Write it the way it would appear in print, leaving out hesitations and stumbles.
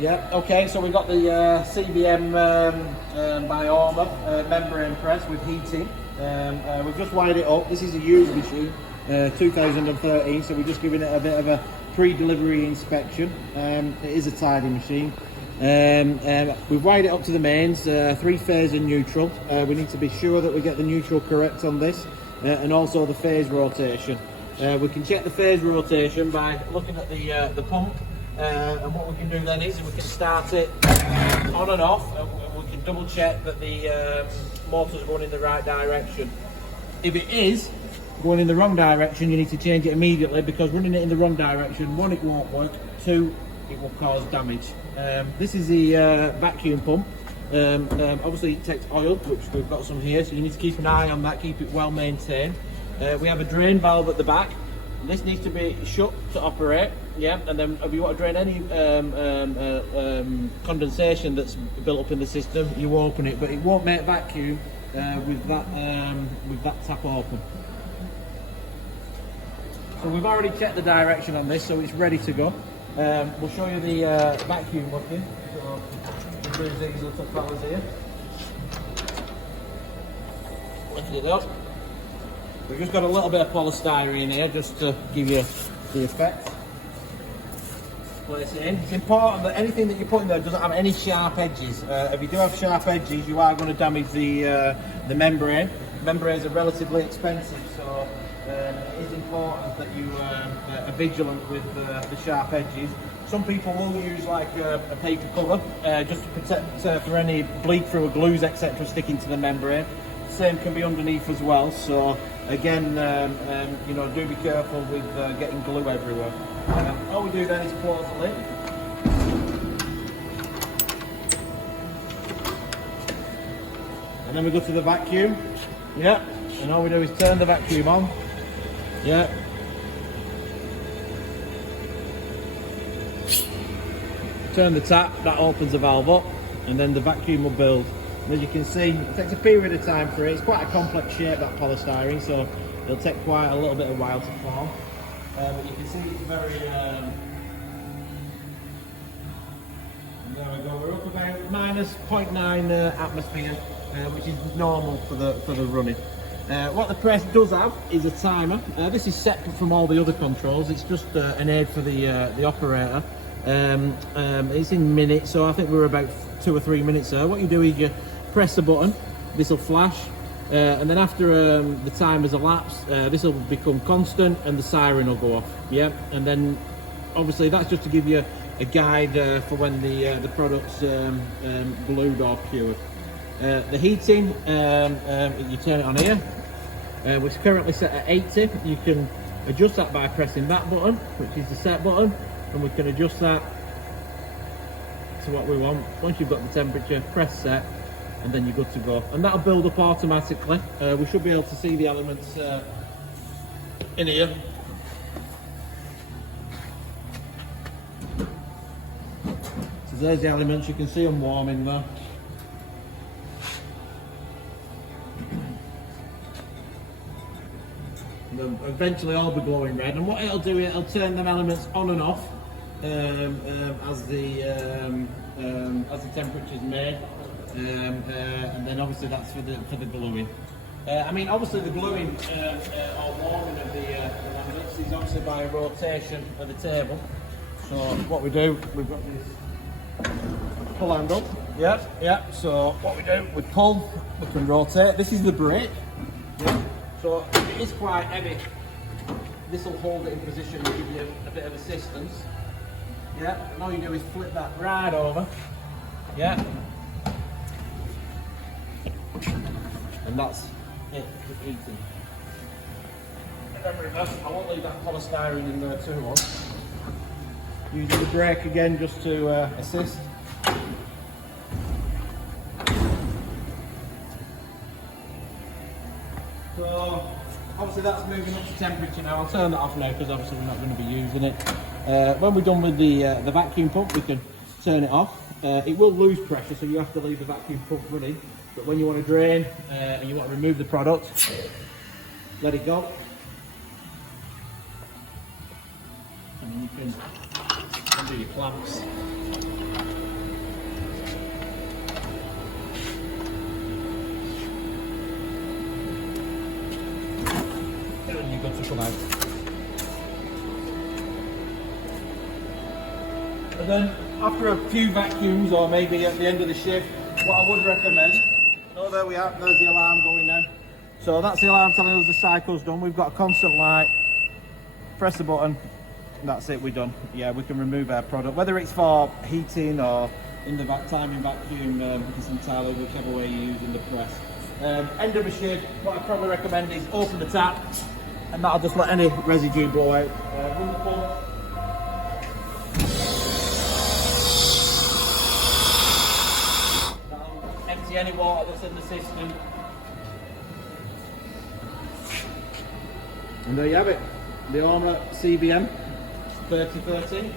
Yeah, okay, so we've got the CVM by ORMA membrane press with heating. We've just wired it up. This is a used machine, 2013, so we're just giving it a bit of a pre-delivery inspection. It is a tidy machine. We've wired it up to the mains, 3-phase and neutral. We need to be sure that we get the neutral correct on this, and also the phase rotation. We can check the phase rotation by looking at the pump. And what we can do then is we can start it on and off, and we can double check that the motor's going in the right direction. If it is going in the wrong direction, you need to change it immediately, because running it in the wrong direction, 1, it won't work, 2, it will cause damage. This is the vacuum pump. Obviously it takes oil, which we've got some here, so you need to keep an eye on that, keep it well maintained. We have a drain valve at the back. This needs to be shut to operate, yeah, and then if you want to drain any condensation that's built up in the system, you open it, but it won't make vacuum with that tap open. So we've already checked the direction on this, so it's ready to go. We'll show you the vacuum working. So remove these little fellas here. Lift it up. We've just got a little bit of polystyrene in here just to give you the effect. Place it in. It's important that anything that you put in there doesn't have any sharp edges. If you do have sharp edges, you are going to damage the membrane. Membranes are relatively expensive, so it is important that you are vigilant with the sharp edges. Some people will use like a paper cover just to protect for any bleed through or glues, etc., sticking to the membrane. Same can be underneath as well, so again, you know, do be careful with getting glue everywhere. All we do then is close the lid. And then we go to the vacuum. Yeah, and all we do is turn the vacuum on. Yeah. Turn the tap, that opens the valve up, and then the vacuum will build. And as you can see, it takes a period of time for it. It's quite a complex shape, that polystyrene, so it'll take quite a little bit of while to form. But you can see it's very... there we go, we're up about minus 0.9 atmosphere, which is normal for the running. What the press does have is a timer. This is separate from all the other controls. It's just an aid for the operator. It's in minutes, so I think we're about 2 or 3 minutes there. What you do is you press the button, this will flash, and then after the time has elapsed, this will become constant and the siren will go off. Yeah, and then obviously that's just to give you a guide for when the product's glued or cured. The heating, you turn it on here, which is currently set at 80. You can adjust that by pressing that button, which is the set button, and we can adjust that to what we want. Once you've got the temperature, press set, and then you're good to go. And that'll build up automatically. We should be able to see the elements in here. So there's the elements, you can see them warming there. They'll eventually all be glowing red, and what it'll do, it'll turn them elements on and off as the temperature is made, and then obviously that's for the gluing. I mean, obviously the gluing or warming of the laminates is obviously by rotation of the table. So what we do, we've got this pull handle. Yeah. So what we do, we pull, we can rotate. This is the brake. Yeah. So it is quite heavy. This will hold it in position and give you a bit of assistance. Yeah, and all you do is flip that right over. Yeah. And that's it for heating. And then reverse, I won't leave that polystyrene in there too long. Using the brake again just to assist. So obviously that's moving up to temperature now. I'll turn that off now because obviously we're not going to be using it. When we're done with the vacuum pump, we can turn it off. It will lose pressure, so you have to leave the vacuum pump running. But when you want to drain and you want to remove the product, let it go. And then you can undo your clamps. come out. And then after a few vacuums, or maybe at the end of the shift, what I would recommend, oh there we are, there's the alarm going now. So that's the alarm telling us the cycle's done. We've got a constant light, press the button, and that's it, we're done. Yeah, we can remove our product, whether it's for heating or in the timing vacuum, it's entirely whichever way you use in the press. End of a shift, what I probably recommend is open the tap, and that'll just let any residue blow out. Run the pump. Empty any water that's in the system. And there you have it, the ORMA CVM 3013.